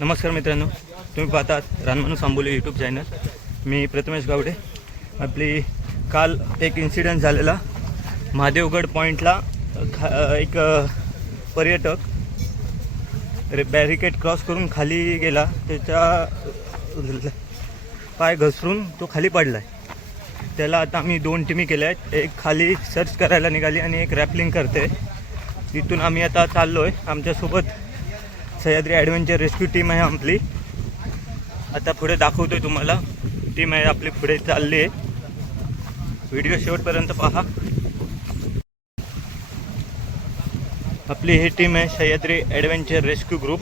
नमस्कार मित्रांनो, तुम्ही पाहतात रानमाणूस आंबोली यूट्यूब चॅनल. मी प्रथमेश गावडे. आपली काल एक इन्सिडेंट झालेला महादेवगड पॉईंटला. एक पर्यटक बॅरिकेड क्रॉस करून खाली गेला. त्याचा पाय घसरून तो खाली पडला आहे. त्याला आता आम्ही 2 टीमी केल्या आहेत. एक खाली सर्च करायला निघाली आणि एक रॅपलिंग करते. तिथून आम्ही आता चाललो आहे. आमच्यासोबत सह्याद्री ॲडव्हेंचर रेस्क्यू टीम आहे आपली. आता पुढे दाखवतोय तुम्हाला. टीम आहे आपली पुढे चालली आहे. व्हिडिओ शेवटपर्यंत पहा. आपली ही टीम आहे सह्याद्री ॲडव्हेंचर रेस्क्यू ग्रुप.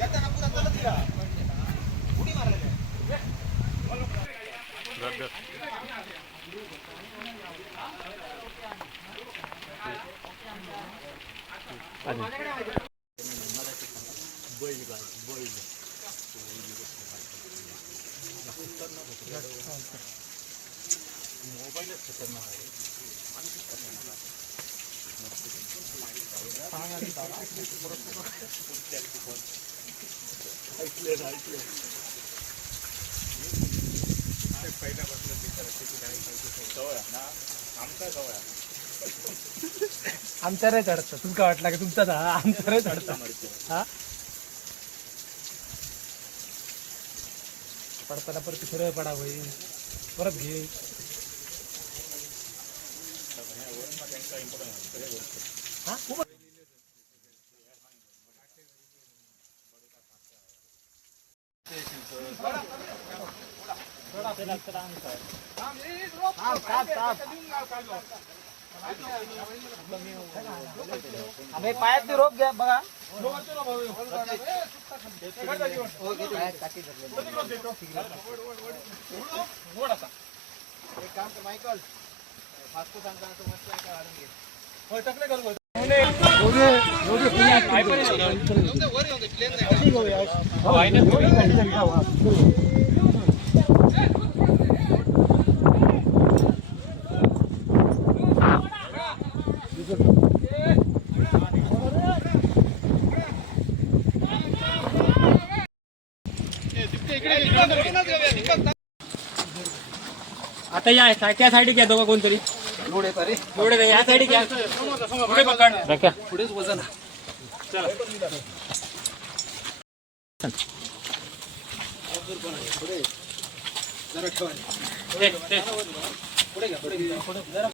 आमचा रे चढतं. तुमका वाटला की तुमचा आमचा रे चढतं. हा पडताना परत सरळ पडा होईल. परत घे. पायात रोप घ्या बघा. मायकल फास्को सांगताना तो मस्त काढून घे. होय टकले करू. आता या त्या साईड घ्या. दोघं कोणतरी लोडे या साईड घ्या. पुढे पकड. पुढेच वजन. चला पुढे जरा ठेवा. पुढे घ्या. पुढे जरा